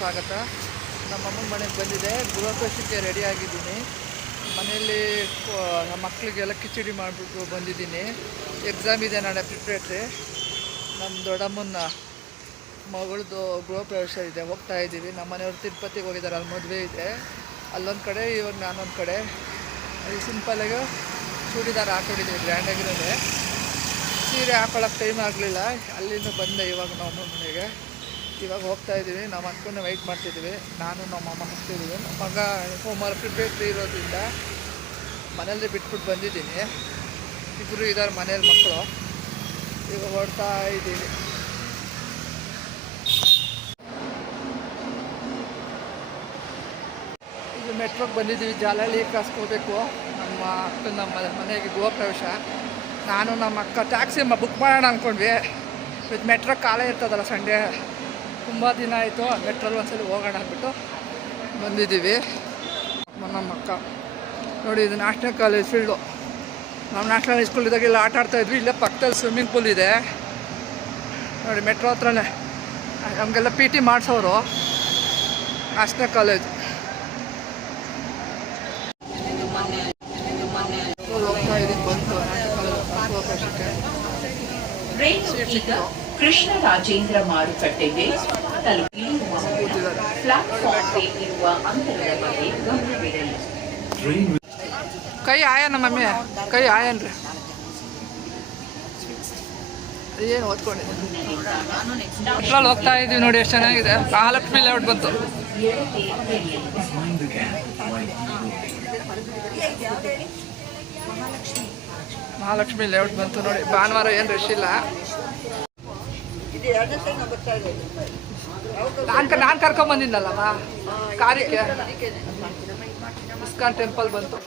ಸ್ವಾಗತ. ನಮ್ಮ ಅಮ್ಮನ ಮನೆಗೆ ಬಂದಿದೆ. ಗೃಹಪ್ರವೇಶಕ್ಕೆ ರೆಡಿ ಆಗಿದ್ದೀನಿ. ಮನೆಯಲ್ಲಿ ನಮ್ಮ ಮಕ್ಕಳಿಗೆಲ್ಲ ಕಿಚಡಿ ಮಾಡಿಬಿಟ್ಟು ಬಂದಿದ್ದೀನಿ. ಎಕ್ಸಾಮ್ ಇದೆ ನಾಳೆ ಪ್ರಿಪ್ರೇಟ್ರಿ. ನಮ್ಮ ದೊಡ್ಡಮ್ಮನ ಮಗಳದ್ದು ಗೃಹಪ್ರವೇಶ ಇದೆ, ಹೋಗ್ತಾ ಇದ್ದೀವಿ. ನಮ್ಮ ಮನೆಯವರು ತಿರುಪತಿಗೆ ಹೋಗಿದ್ದಾರೆ, ಅಲ್ಲಿ ಮದುವೆ ಇದೆ. ಅಲ್ಲೊಂದು ಕಡೆ, ಇವಾಗ ನಾನೊಂದು ಕಡೆ. ಅಲ್ಲಿ ಸಿಂಪಲಾಗಿ ಚೂಡಿದಾರ ಹಾಕೊಂಡಿದ್ದೀವಿ, ಗ್ರ್ಯಾಂಡಾಗಿರೋದೆ. ಸೀರೆ ಹಾಕೊಳ್ಳೋಕೆ ಟೈಮ್ ಆಗಲಿಲ್ಲ. ಅಲ್ಲಿಂದ ಬಂದೆ ಇವಾಗ ನಮ್ಮ ಅಮ್ಮನ ಮನೆಗೆ. ಇವಾಗ ಹೋಗ್ತಾ ಇದ್ದೀವಿ. ನಮ್ಮ ಅಕ್ಕನ ವೆಯ್ಟ್ ಮಾಡ್ತಿದ್ದೀವಿ. ನಾನು ನಮ್ಮ ಅಮ್ಮ ಹೋಗ್ತಿದ್ದೀವಿ. ನಮ್ಮ ಮಗ ಹೋಮ್ವರ್ಕ್ ಪ್ರಿಪ್ರೇಟ್ರಿ ಇರೋದ್ರಿಂದ ಮನೇಲಿ ಬಿಟ್ಬಿಟ್ಟು ಬಂದಿದ್ದೀನಿ. ಇಬ್ಬರು ಇದ್ದಾರೆ ಮನೇಲಿ ಮಕ್ಕಳು. ಇವಾಗ ಹೊಡ್ತಾ ಇದ್ದೀವಿ. ಇದು ಮೆಟ್ರೋಗೆ ಬಂದಿದ್ದೀವಿ. ಜಾಲಹಳ್ಳಿ ಕ್ರಾಸ್ಗೆ ಹೋಗಬೇಕು. ನಮ್ಮ ಅಕ್ಕನ ನಮ್ಮ ಮನೆಗೆ ಗೃಹ ಪ್ರವೇಶ. ನಾನು ನಮ್ಮ ಅಕ್ಕ ಟ್ಯಾಕ್ಸಿ ಬುಕ್ ಮಾಡೋಣ ಅಂದ್ಕೊಂಡ್ವಿ. ವಿತ್ ಮೆಟ್ರೋ ಕಾಲೇ ಇರ್ತದಲ್ಲ ಸಂಡೇ. ತುಂಬ ದಿನ ಆಯಿತು. ಮೆಟ್ರಲ್ಲಿ ಒಂದ್ಸಲ ಹೋಗೋಣ ಅಂದ್ಬಿಟ್ಟು ಬಂದಿದ್ದೀವಿ. ನಮ್ಮ ಅಕ್ಕ ನೋಡಿ, ಇದು ನ್ಯಾಷನಲ್ ಕಾಲೇಜ್ ಫೀಲ್ಡು. ನಾವು ನ್ಯಾಷನಲ್ ಸ್ಕೂಲ್ ಇದ್ದಾಗೆಲ್ಲ ಆಟ ಆಡ್ತಾಯಿದ್ವಿ. ಇಲ್ಲೇ ಪಕ್ಕದಲ್ಲಿ ಸ್ವಿಮ್ಮಿಂಗ್ ಪೂಲ್ ಇದೆ ನೋಡಿ, ಮೆಟ್ರೋ ಹತ್ರನೇ. ನಮಗೆಲ್ಲ ಪಿ ಟಿ ಮಾಡಿಸೋರು. ನ್ಯಾಷನಲ್ ಕಾಲೇಜ್ ಹೋಗ್ತಾ ಇದ್ದೀನಿ. ಬಂತು ಕೃಷ್ಣರಾಜೇಂದ್ರ ಮಾರುಕಟ್ಟೆಗೆ ಇರುವ ಅಂತರದ ಬಗ್ಗೆ ಗಮನವಿರಲಿ. ಕೈ ಆಯನ ಮಮ್ಮಿ, ಕೈ ಆಯನ್ರಿ. ಏನು ಓದ್ಕೊಂಡಿದ್ದೀನಿ. ಅಷ್ಟ್ರಲ್ಲಿ ಹೋಗ್ತಾ ಇದ್ದೀವಿ ನೋಡಿ, ಎಷ್ಟು ಚೆನ್ನಾಗಿದೆ. ಮಹಾಲಕ್ಷ್ಮಿ ಲೇಔಟ್ ಬಂತು. ಮಹಾಲಕ್ಷ್ಮಿ ಲೇಔಟ್ ಬಂತು ನೋಡಿ. ಭಾನುವಾರ ಏನು ರಶ್ ಇಲ್ಲ. ನಾನು ಕರ್ಕೊಂಬಂದಿದ್ದಲ್ಲಮ್ಮ ಕಾರಿಗೆ. ಇಸ್ಕಾನ್ ಟೆಂಪಲ್ ಬಂತು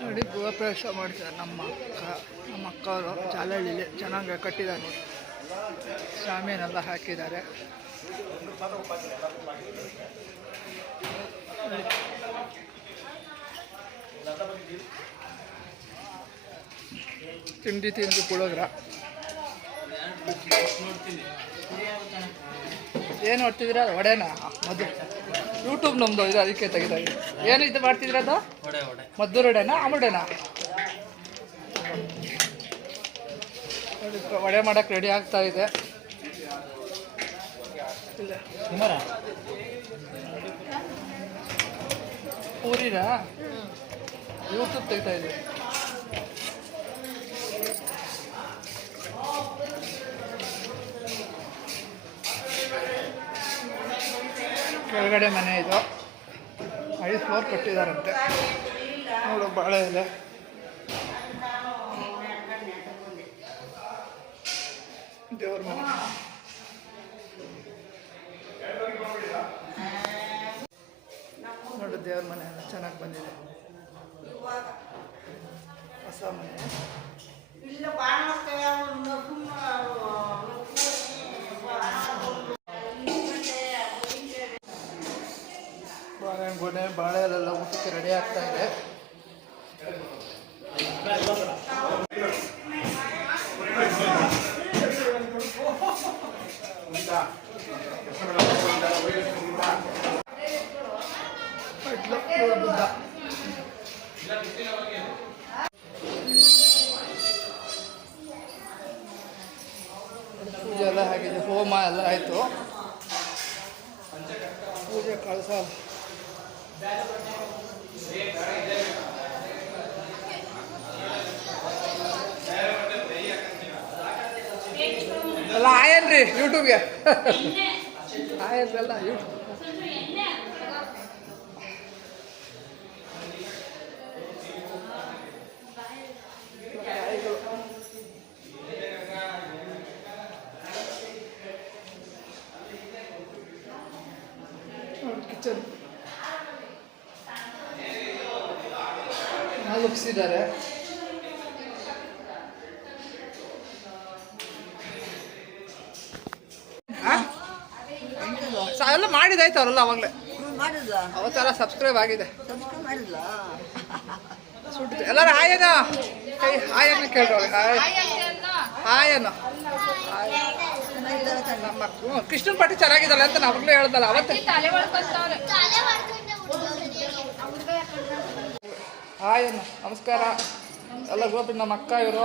ನೋಡಿ. ಗೃಹ ಪ್ರವೇಶ ಮಾಡ್ತಾರೆ ನಮ್ಮ ಅಕ್ಕವರು. ಜಾಲಹಳ್ಳಿಲಿ ಚೆನ್ನಾಗಿ ಕಟ್ಟಿದ್ದಾರೆ. ಶಾಮಿಯನ್ನೆಲ್ಲ ಹಾಕಿದ್ದಾರೆ. ತಿಂಡಿ ತಿಂದು ಪುಳೋಗ್ರ. ಏನು ನೋಡ್ತಿದ್ದೀರಾ? ವಡೆನಾ? ಮದ್ದು ಯೂಟ್ಯೂಬ್ ನಮ್ಮದು ಇದು, ಅದಕ್ಕೆ ತೆಗಿದಾಗಿ. ಏನು ಇದು ಮಾಡ್ತಿದ್ದೀರ? ಅದು ಮದ್ದೂರು ವಡೆನಾ, ಆಮೂಡೆನಾ? ವಡೆ ಮಾಡೋಕ್ಕೆ ರೆಡಿ ಆಗ್ತಾ ಇದೆ. ಪೂರಿನಾ? ಯೂಟ್ಯೂಬ್ ತೆಗಿತಾ ಇದ್ದೀವಿ. ಕೆಳಗಡೆ ಮನೆ ಇದು. 5 ಫ್ಲೋರ್ ಕಟ್ಟಿದಾರಂತೆ. ನೋಡು, ಬಾಳೆ ಎಲೆ. ದೇವ್ರ ಮನೆ ನೋಡು. ದೇವ್ರ ಮನೆ ಎಲ್ಲ ಚೆನ್ನಾಗಿ ಬಂದಿದೆ. ಹೊಸ ಮನೆ. ಬಾಳೆಗೊನೆ ಬಾಳೆ ಎಲ್ಲ ಊಟಕ್ಕೆ ರೆಡಿ ಆಗ್ತಾ ಇದೆ. ಪೂಜೆ ಎಲ್ಲ ಆಗಿದೆ. ಹೋಮ ಎಲ್ಲ ಆಯಿತು. ಪೂಜೆ ಕಳಸ ಎಲ್ಲ ಆಯನ್ರಿ ಯೂಟ್ಯೂಬ್ಗೆ. ಆಯನ್ರೆಲ್ಲ ಯೂಟ್ಯೂಬ್. ಕಿಚನ್ ಲುಕ್ಸಿದ್ದಾರೆ. ಎಲ್ಲ ಮಾಡಿದಾಯ್ತು ಅವರೆಲ್ಲ ಅವಾಗಲೇ. ಅವತ್ತೆಲ್ಲ ಸಬ್ಸ್ಕ್ರೈಬ್ ಆಗಿದೆ. ಸುಟ್ಟು ಎಲ್ಲರೂ ಆಯನ ಕೈ ಆಯನ ಕೇಳ್ರಿ. ಹಾಯ್ ಅನ್ನು ನಮ್ಮ ಕೃಷ್ಣನ್ ಪಾಟಿ ಚೆನ್ನಾಗಿದ್ದಲ್ಲ ಅಂತ ನಮಗ್ಲೂ ಹೇಳ್ದಲ್ಲ ಅವತ್ತೇ. ಹಾಯ್ ಅನ್ನು ನಮಸ್ಕಾರ ಎಲ್ಲ ಗೋಪಿ ನಮ್ಮ ಅಕ್ಕ ಇವರು.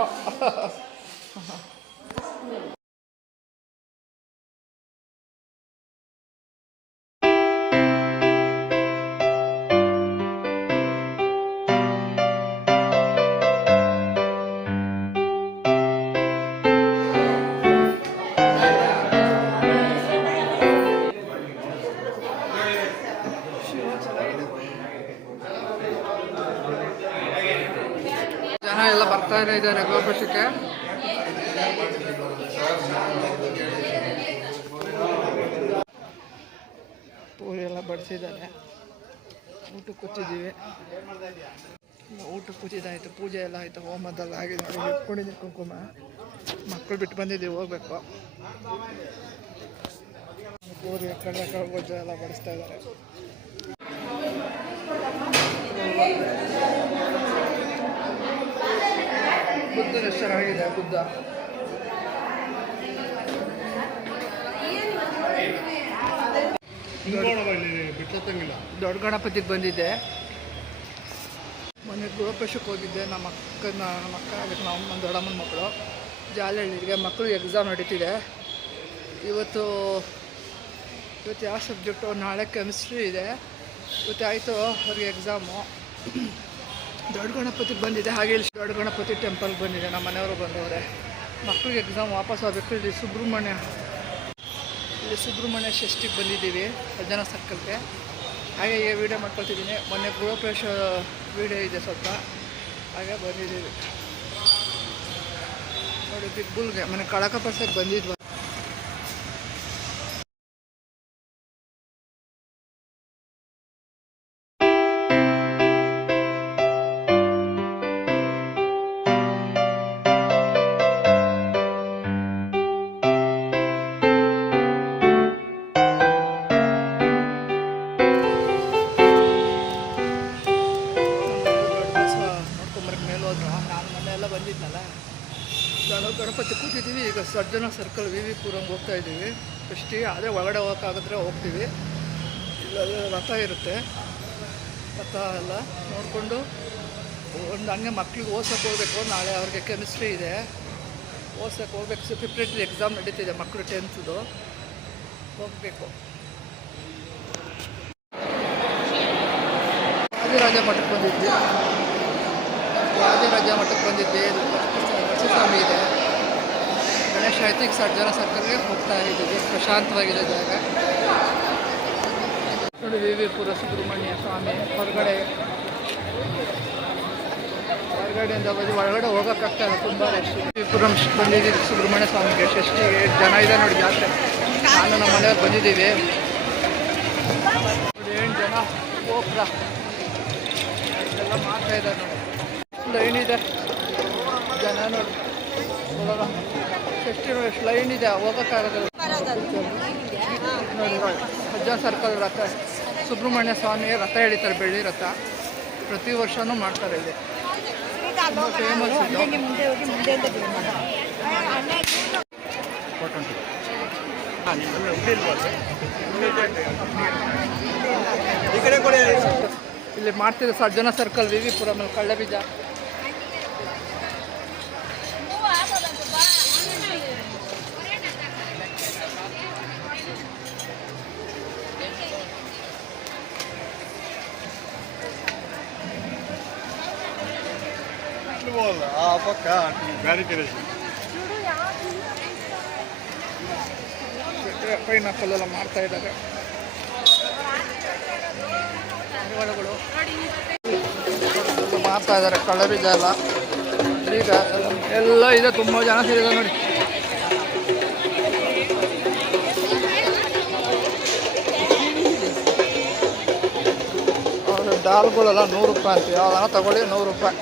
ಜನ ಎಲ್ಲ ಬರ್ತಾ ಇದ್ದಾರೆ ಗೋಪುರಕ್ಕೆ. ಪೂರಿ ಎಲ್ಲ ಬಡಿಸಿದ್ದಾರೆ. ಊಟಕ್ಕೆ ಕೂತಿದ್ದೀವಿ. ಊಟಕ್ಕೆ ಕೂತಿದ್ದಾಯ್ತು, ಪೂಜೆ ಎಲ್ಲ ಆಯಿತು, ಹೋಮದೆಲ್ಲ ಆಗಿದೆ ನೋಡಿ. ಇಟ್ಕೊಂಡಿದ್ದೀನಿ ಕುಂಕುಮ. ಮಕ್ಕಳು ಬಿಟ್ಟು ಬಂದಿದ್ದೀವಿ, ಹೋಗ್ಬೇಕು. ಪೂರಿ ಕಡಲೆ ಗೊಜ್ಜು ಎಲ್ಲ ಬಡಿಸ್ತಾ ಇದ್ದಾರೆ. ಬುದ್ಧನ ಚೆನ್ನಾಗಿದೆ ಬುದ್ಧ. ದೊಡ್ಡ ಗಣಪತಿಗೆ ಬಂದಿದ್ದೆ. ಮೊನ್ನೆ ಗೃಹಪ್ರವೇಶಕ್ಕೆ ಹೋಗಿದ್ದೆ. ನಮ್ಮ ಅಕ್ಕ ಅದಕ್ಕೆ ನಮ್ಮ ದೊಡ್ಡಮ್ಮನ ಮಕ್ಕಳು ಜಾಲಹಳ್ಳಿಗೆ. ಮಕ್ಕಳು ಎಕ್ಸಾಮ್ ನಡೀತಿದೆ. ಇವತ್ತು ಯಾವ ಸಬ್ಜೆಕ್ಟು? ನಾಳೆ ಕೆಮಿಸ್ಟ್ರಿ ಇದೆ. ಇವತ್ತು ಆಯಿತು ಅವ್ರಿಗೆ ಎಕ್ಸಾಮು. ದೊಡ್ಡ ಗಣಪತಿಗೆ ಬಂದಿದೆ. ಹಾಗೆ ಇಲ್ಲಿ ದೊಡ್ಡ ಗಣಪತಿ ಟೆಂಪಲ್ಗೆ ಬಂದಿದೆ. ನಮ್ಮ ಮನೆಯವರು ಬಂದವರೆ. ಮಕ್ಕಳಿಗೆ ಎಕ್ಸಾಮ್ ವಾಪಸ್ ಹೋಗ್ಬೇಕು. ಇಲ್ಲಿ ಸುಬ್ರಹ್ಮಣ್ಯ ಷಷ್ಠಿಗೆ ಬಂದಿದ್ದೀವಿ, ಸಜ್ಜನ ಸರ್ಕಲ್ಗೆ. ಹಾಗೆ ವೀಡಿಯೋ ಮಾಡ್ಕೊಳ್ತಿದ್ದೀನಿ. ಮೊನ್ನೆ ಗೃಹಪ್ರವೇಶ ವೀಡಿಯೋ ಇದೆ ಸ್ವಲ್ಪ, ಹಾಗೆ ಬಂದಿದ್ದೀವಿ ನೋಡಿ. ಬಿಗ್ ಬುಲ್ಗೆ ಮನೆ ಕಳಕ ಪರ್ಸಕ್ಕೆ ಬಂದಿದ್ವಿ. ನಾನು ಮನೆಯೆಲ್ಲ ಬಂದಿದ್ನಲ್ಲ, ಗಣಪತಿ ಕೂತಿದ್ದೀವಿ. ಈಗ ಸರ್ಜನಾ ಸರ್ಕಲ್ ವಿ ಪುರಂಗೆ ಹೋಗ್ತಾ ಇದ್ದೀವಿ ಫಸ್ಟಿ. ಆದರೆ ಒಳಗಡೆ ಹೋಗೋಕ್ಕಾಗಿದ್ರೆ ಹೋಗ್ತೀವಿ. ಇಲ್ಲೆಲ್ಲ ರಥ ಇರುತ್ತೆ. ರಥ ಎಲ್ಲ ನೋಡಿಕೊಂಡು ಒಂದು ಹಂಗೆ ಮಕ್ಳಿಗೆ ಓದ್ಸೋಕೆ ಹೋಗ್ಬೇಕು. ನಾಳೆ ಅವ್ರಿಗೆ ಕೆಮಿಸ್ಟ್ರಿ ಇದೆ, ಓದ್ಸೋಕೆ ಹೋಗ್ಬೇಕು. ಪ್ರಿಪ್ರೇಟರಿ ಎಕ್ಸಾಮ್ ನಡೀತಿದೆ ಮಕ್ಕಳು 10th ಹೋಗಬೇಕು. ರಾಜ ಮಠಕ್ಕೆ ಬಂದಿದ್ವಿ. ರಾಜ ಮಠಕ್ಕೆ ಬಂದಿದ್ದೆ. ಸ್ವಾಮಿ ಇದೆ. ಗಣೇಶ ಆಯಿತು. ಈಗ ಸರ್ಜನ ಸರ್ಕಲ್ಗೆ ಹೋಗ್ತಾ ಇದ್ದೀವಿ. ಪ್ರಶಾಂತವಾಗಿದೆ ಜಾಗ ನೋಡಿ. ವಿವಿಪುರ ಸುಬ್ರಹ್ಮಣ್ಯ ಸ್ವಾಮಿ ಹೊರಗಡೆಯಿಂದ ಬಂದು ಒಳಗಡೆ ಹೋಗೋಕ್ಕಾಗ್ತಾಯಿಲ್ಲ, ತುಂಬ ರಶ್. ವಿವಿಪುರಂ ಬಂದಿದ್ದೀವಿ ಸುಬ್ರಹ್ಮಣ್ಯ ಸ್ವಾಮಿಗೆ ಷಷ್ಠಿಗೆ. ಜನ ಇದೆ ನೋಡಿ ಜಾತ್ರೆ. ನಾನು ನಮ್ಮ ಮನೆಯವ್ರು ಬಂದಿದ್ದೀವಿ ನೋಡಿ. 8 ಜನ ಗೋಪುರ ಎಲ್ಲ ಮಾಡ್ತಾ ಇದ್ದಾರೆ ನೋಡಿ. ಲೈನ್ ಇದೆ ಜನ ನೋಡಿ. ಷಷ್ಠಿ ನೋಡಿ ಎಷ್ಟು ಲೈನ್ ಇದೆ, ಹೋಗೋಕ್ಕಾಗೋದಿಲ್ಲ ನೋಡಿ. ಸಜ್ಜನ ಸರ್ಕಲ್ ರಥ, ಸುಬ್ರಹ್ಮಣ್ಯ ಸ್ವಾಮಿ ರಥ ಎಳಿತಾರೆ, ಬೆಳ್ಳಿ ರಥ. ಪ್ರತಿ ವರ್ಷವೂ ಮಾಡ್ತಾರೆ ಇಲ್ಲಿ. ತುಂಬ ಫೇಮಸ್ ಇಲ್ಲಿ ಮಾಡ್ತಿದ್ದೆ. ಸರ್ಜನ ಸರ್ಕಲ್ ವಿವಿಪುರಮಲ್ಲಿ ಕಳ್ಳಬೀಜ. ಪೈನಾಪಲ್ ಎಲ್ಲ ಮಾಡ್ತಾ ಇದ್ದಾರೆ. ಮಾಡ್ತಾ ಇದ್ದಾರೆ ಕಳ್ಳಬೀಜ ಎಲ್ಲ. ಈಗ ಎಲ್ಲ ಇದೆ, ತುಂಬ ಜನ ಸೇರಿದೆ ನೋಡಿ. ದಾಲ್ಗಳೆಲ್ಲ 100 ರೂಪಾಯಿ ಅಂತ. ಯಾವ್ದಾನ ತಗೊಳ್ಳಿ 100 ರೂಪಾಯಿ.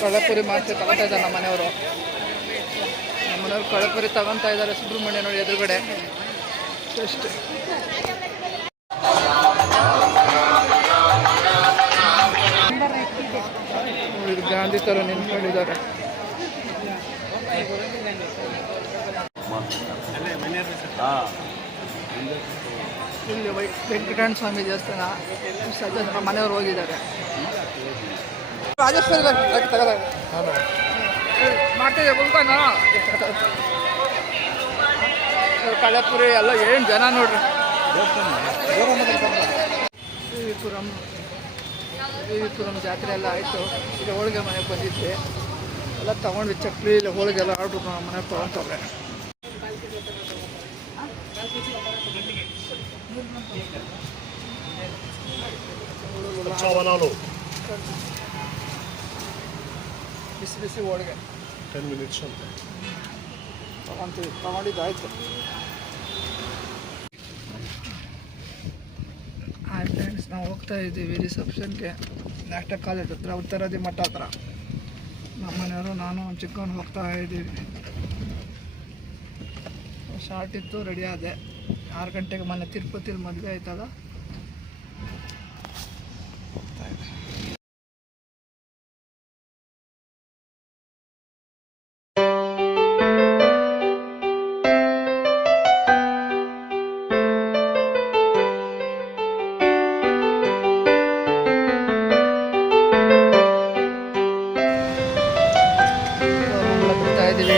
ಕಳ್ಳಪುರಿ ಮಾಡ್ತೀವಿ ತಗೊತಾ ಇದ್ದಾರೆ ನಮ್ಮ ಮನೆಯವರು. ಕಳ್ಳಪುರಿ ತಗೊತಾ ಇದ್ದಾರೆ. ಸುಬ್ರಹ್ಮಣ್ಯ ನೋಡಿ ಎದುರುಗಡೆ. ಎಷ್ಟು ಮಂದಿ ಥರ ನಿಂತ್ಕೊಂಡಿದ್ದಾರೆ. ಇಲ್ಲಿ ವೆಂಕಟರಮಣ ಸ್ವಾಮಿ ದೇವಸ್ಥಾನ ಸದ್ಯ ಮನೆಯವರು ಹೋಗಿದ್ದಾರೆ. ರಾಜೇಶ್ವರಿ ತಗದ ಮಾಡ್ತಿದ್ದೆ ಉಳ್ತಾನ ಕಳೆಪುರಿ ಎಲ್ಲ ಏನು ಜನ ನೋಡ್ರಿ. ವಿವಿಪುರಂ ಜಾತ್ರೆ ಎಲ್ಲ ಆಯಿತು. ಈಗ ಹೋಳಿಗೆ ಮನೆಗೆ ಬಂದಿದ್ದೆ ಎಲ್ಲ ತೊಗೊಂಡು ಚಕ್ಲಿ ಇಲ್ಲ ಹೋಳಿಗೆ ಎಲ್ಲ ಆರ್ಡ್ರು ಮನೆಗೆ ತೊಗೊತವ್ರೆ. ಬಿಸಿ ಬಿಸಿ ಹೋಳಿಗೆ 10 minutes ಅಂತ ತೊಗೊಂಡಿದ್ದಾಯ್ತು. ಹಾಯ್ ಫ್ರೆಂಡ್ಸ್, ನಾವು ಹೋಗ್ತಾ ಇದ್ದೀವಿ ರಿಸೆಪ್ಷನ್ಗೆ. ನ್ಯಾಷನಲ್ ಕಾಲೇಜ್ ಹತ್ರ, ಉತ್ತರದಿ ಮಠ ಹತ್ರ. ನಮ್ಮ ಮನೆಯವರು ನಾನು ಚಿಕ್ಕವನು ಹೋಗ್ತಾ ಇದ್ದೀವಿ. ಶಾರ್ಟ್ ಇತ್ತು, ರೆಡಿ ಆದೆ. 6 ಗಂಟೆಗೆ ಮೊನ್ನೆ ತಿರುಪತಿಲಿ ಮದುವೆ ಆಯ್ತಲ್ಲ.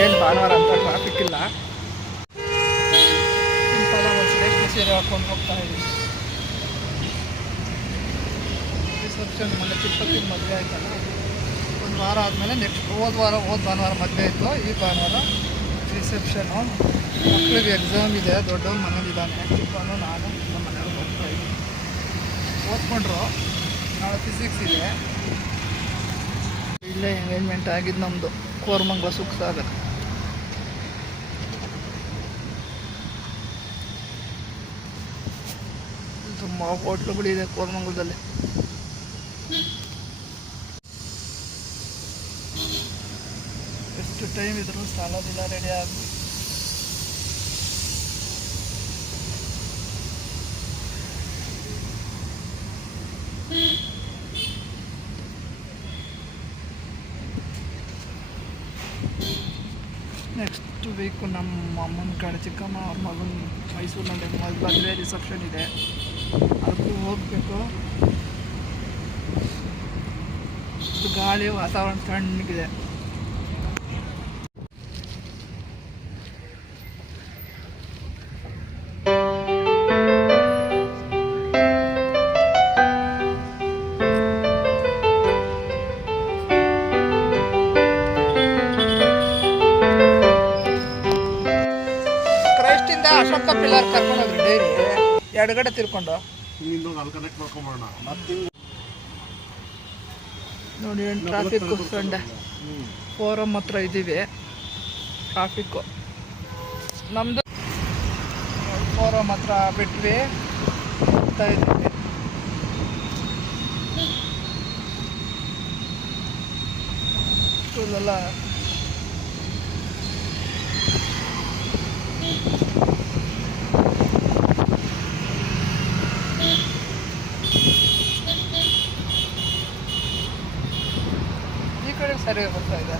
ಏನು ಭಾನುವಾರ ಅಂತ ಟ್ರಾಫಿಕ್ ಇಲ್ಲ. ಸಿಂಪಲ್ ಒಂದು ಸೀರೆ ಹಾಕೊಂಡು ಹೋಗ್ತಾ ಇದ್ದೀವಿ. ರಿಸೆಪ್ಷನ್ ಮೊನ್ನೆ ತಿರುಪತಿ ಮದುವೆ ಆಯ್ತಲ್ಲ, ಒಂದು ವಾರ ಆದಮೇಲೆ ನೆಕ್ಸ್ಟ್ ಹೋದ ಭಾನುವಾರ ಮದುವೆ ಇತ್ತು. ಈ ಭಾನುವಾರ ರಿಸೆಪ್ಷನು. ಮಕ್ಕಳಿಗೆ ಎಕ್ಸಾಮ್ ಇದೆ, ದೊಡ್ಡವನು ಮನೇಲಿದ್ದಾನೆ. ಚಿಕ್ಕವನು ನಾನು ನಮ್ಮ ಮನೆಯವ್ರು ಹೋಗ್ತಾ ಇದ್ದೀವಿ. ಓದ್ಕೊಂಡ್ರು, ನಾಳೆ ಫಿಸಿಕ್ಸ್ ಇದೆ. ಇಲ್ಲೇ ಎಂಗೇಜ್ಮೆಂಟ್ ಆಗಿದ್ದು ನಮ್ಮದು ಕೋರಮಂಗಲ ಸುಖಸಾಗರ. ತುಂಬ ಹೋಟ್ಲುಗಳಿದೆ ಕೋರಮಂಗಲದಲ್ಲಿ. ಎಷ್ಟು ಟೈಮ್ ಇದ್ರೂ ಸಾಲೋದಿಲ್ಲ ರೆಡಿ ಆಗಿ. ನೆಕ್ಸ್ಟ್ ವೀಕು ನಮ್ಮ ಅಮ್ಮನ ಕಡೆ ಚಿಕ್ಕಮ್ಮ ಅವ್ರ ಮಗನ ಮೈಸೂರಿನಲ್ಲಿ ಮದುವೆ ರಿಸೆಪ್ಷನ್ ಇದೆ, ಅದಕ್ಕೂ ಹೋಗಬೇಕು. ಗಾಳಿ ವಾತಾವರಣ ತಣ್ಣಗಿದೆ. ಅಶೋಕ ಪಿಲ್ಲರ್ ಕರ್ಕೊಂಡು ಹೋಗ್ರಿ ಡೈರಿ ಎಡಗಡೆ ತಿರ್ಕೊಂಡು ನೋಡಿ. ಟ್ರಾಫಿಕ್ ಸಂಡೆ ಫೋರಮ್ ಹತ್ರ ಇದ್ದೀವಿ. ಟ್ರಾಫಿಕ್ಕು ನಮ್ಮದು ಫೋರಮ್ ಹತ್ರ ಬಿಟ್ವಿ, ಹೋಗ್ತಾ ಇದ್ದೀವಿ. ಸ್ಕೂಲೆಲ್ಲ ಈ ಕಡೆ ಸರಿ ಬರ್ತಾ ಇದೆ.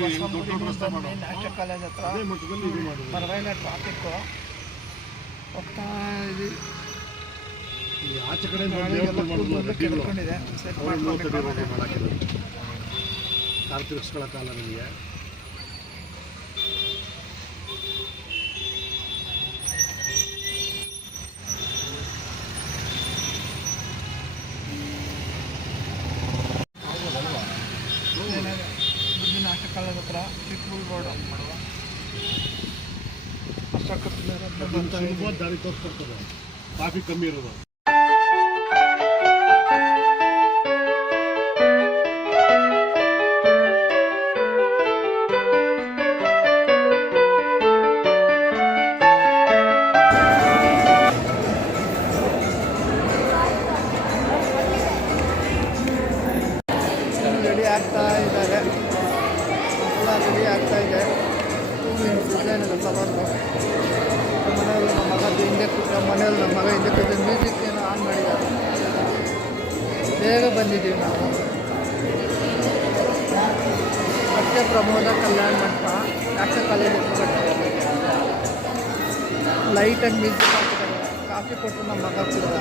ನ್ಯಾಷನಲ್ ಕಾಲೇಜ್ ಹತ್ರ ಪರವಾಗಿಲ್ಲ, ಟ್ರಾಫಿಕ್ಕು ಹೋಗ್ತಾ ಇದ್ದೀವಿ. ಕೆಡ್ಕೊಂಡಿದೆ, ಸೆಟ್ ಕಾರ್ ತಿರ್ಗಿಸ್ಕೊಳಕ್ಕಾಗಲ್ಲ ನಿಮಗೆ. ನ್ಯಾಷನಲ್ ಕಾಲೇಜ್ ಹತ್ರ ಟಿಪ್ಪು ರೋಡ್ ಅಶೋಕ ಪಿಲ್ಲರ್ ದಾರಿ ತೋರಿಸ್ಕೊಡ್ತದೆ, ಟ್ರಾಫಿಕ್ ಕಮ್ಮಿ ಇರೋದು. ರೆಡಿ ಆಗ್ತಾ ಇದ್ದಾರೆ, ಎಲ್ಲ ರೆಡಿ ಆಗ್ತಾ ಇದೆ. ಡಿಸೈನ್ ಇದೆ ಕಲರ್ದು. ಮನೆಯಲ್ಲಿ ನಮ್ಮ ಮಗ ಹಿಂದೆ ಕೂತ ಮ್ಯೂಸಿಕ್ ಏನೋ ಆನ್ ಮಾಡಿದ್ದಾರೆ. ಬೇಗ ಬಂದಿದ್ದೀವಿ ನಾವು. ಮತ್ತೆ ಪ್ರಮೋದ ಕಲ್ಯಾಣ ಮಂಟಪ ಯಾಕೆ ಕಾಲೇಜ್ ಲೈಟಾಗಿ ಮ್ಯೂಸಿಕ್ ಹಾಕಿದ್ದಾರೆ. ಕಾಫಿ ಕೊಟ್ಟು ನಮ್ಮ ಮಗ ಕೂಡ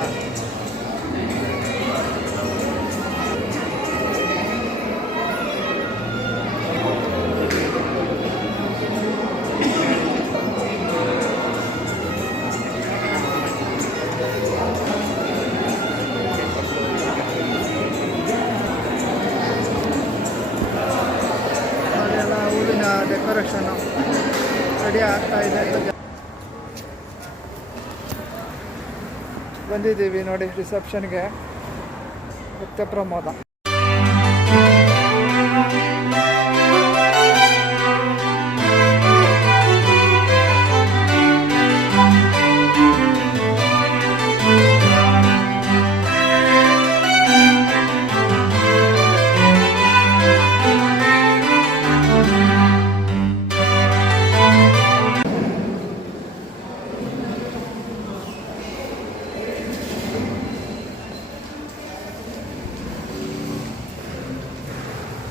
ಅದೆಲ್ಲ ಹೂವಿನ ಡೆಕೋರೇಷನು ರೆಡಿ ಆಗ್ತಾ ಇದೆ. ಬಂದಿದ್ದೀವಿ ನೋಡಿ ರಿಸೆಪ್ಷನ್ಗೆ. ಮತ್ತೆ ಪ್ರಮೋದ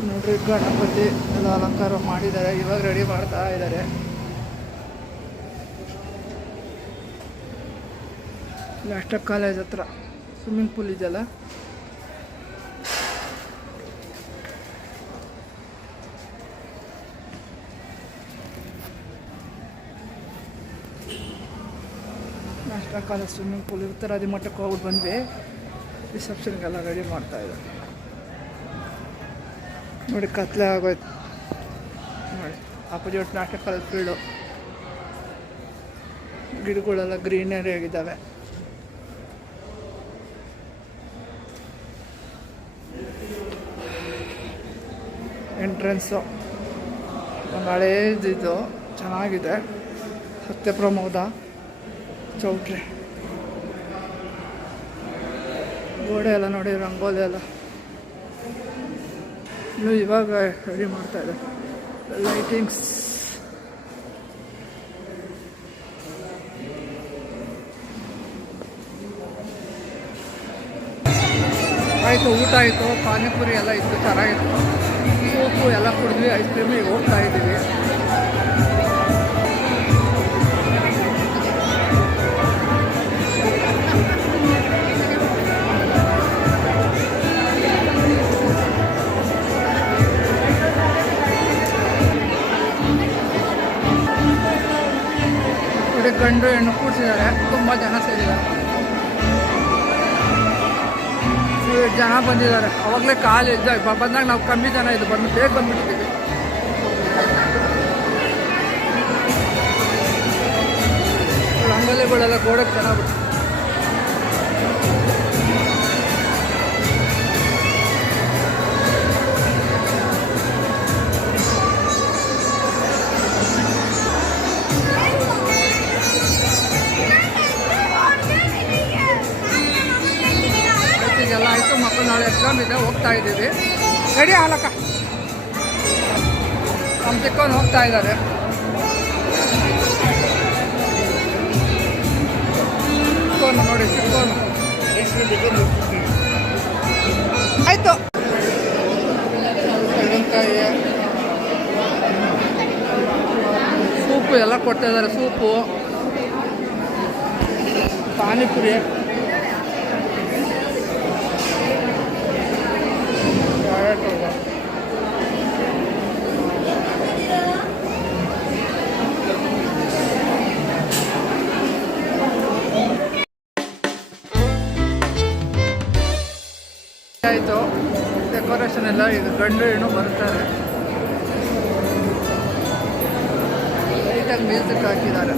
ನೋಡ್ರಿ, ಗಣಪತಿ ಎಲ್ಲ ಅಲಂಕಾರ ಮಾಡಿದ್ದಾರೆ. ಇವಾಗ ರೆಡಿ ಮಾಡ್ತಾ ಇದ್ದಾರೆ. ಲಾಸ್ಟ್ ಕಾಲೇಜ್ ಹತ್ರ ಸ್ವಿಮ್ಮಿಂಗ್ ಪೂಲ್ ಇದೆಯಲ್ಲ, ಲಾಸ್ಟ್ ಕಾಲೇಜ್ ಸ್ವಿಮ್ಮಿಂಗ್ ಪೂಲ್ ಇರ್ತಾರೆ. ಅದೇ ಮಟ್ಟಕ್ಕೆ ಹೋಗ್ಬಿಟ್ಟು ಬಂದ್ವಿ. ರಿಸೆಪ್ಷನ್ಗೆಲ್ಲ ರೆಡಿ ಮಾಡ್ತಾ ಇದ್ದಾರೆ. ನೋಡಿ, ಕತ್ಲೆ ಆಗೋಯ್ತು ನೋಡಿ. ಅಪೋಸಿಟ್ ನಾಟಕ ಕಾಲೇಜ್ ಫೀಲ್ಡು, ಗಿಡಗಳೆಲ್ಲ ಗ್ರೀನರಿ ಆಗಿದ್ದಾವೆ. ಎಂಟ್ರೆನ್ಸು ಒಂದು ಹಳೇದಿದ್ದು ಚೆನ್ನಾಗಿದೆ. ಸತ್ಯಪ್ರಮೋದ ಚೌಟ್ರಿ. ಗೋಡೆ ಎಲ್ಲ ನೋಡಿ, ರಂಗೋಲಿ ಎಲ್ಲ ಇನ್ನು ಇವಾಗ ರೆಡಿ ಮಾಡ್ತಾ ಇದೆ. ಲೈಟಿಂಗ್ಸ್ ಆಯಿತು. ಊಟ ಆಯಿತು. ಪಾನಿಪುರಿ ಎಲ್ಲ ಇತ್ತು, ಚೆನ್ನಾಗಿತ್ತು. ಸೂಪು ಎಲ್ಲ ಕುಡಿದ್ವಿ. ಐಸ್ ಕ್ರೀಮಿಗೆ ಹೋಗ್ತಾ ಇದ್ದೀವಿ. ಗಂಡು ಹೆಣ್ಣು ಕೂಡಿಸಿದ್ದಾರೆ. ತುಂಬ ಜನ ಸೇರಿದ್ದಾರೆ. 7 ಜನ ಬಂದಿದ್ದಾರೆ. ಅವಾಗಲೇ ಕಾಲು ಇದ್ದಾಗ ಬಂದಾಗ ನಾವು ಕಮ್ಮಿ ಜನ ಇದು ಬಂದು ಬೇಗ ಬಂದುಬಿಟ್ಟಿದ್ದೀವಿ. ರಂಗೋಲಿಗಳೆಲ್ಲ ಗೋಡೆಗೆ ಚೆನ್ನಾಗಿ ಎಲ್ಲ ಆಯಿತು. ಮಕ್ಕಳು ನಾಳೆ ಎಕ್ಸಾಮ್ ಇದೆ, ಹೋಗ್ತಾ ಇದ್ದೀವಿ. ರೆಡಿ ಆಗಲಕ್ಕ. ನಮ್ಮ ಚಿಕ್ಕವನು ಹೋಗ್ತಾ ಇದ್ದಾರೆ. ಚಿಕ್ಕವನು ನೋಡಿ, ಚಿಕ್ಕವನು ಆಯಿತು. ತೆಂಗಿನಕಾಯಿ ಸೂಪು ಎಲ್ಲ ಕೊಡ್ತಾ ಇದ್ದಾರೆ. ಸೂಪು, ಪಾನಿಪುರಿ, ಆಯಿತು. ಡೆಕೋರೇಷನ್ ಎಲ್ಲ ಈಗ ಗಂಡು ಹೆಣ್ಣು ಬರ್ತಾರೆ. ಲೈಟಾಗಿ ಮ್ಯೂಸಿಕ್ ಹಾಕಿದ್ದಾರೆ.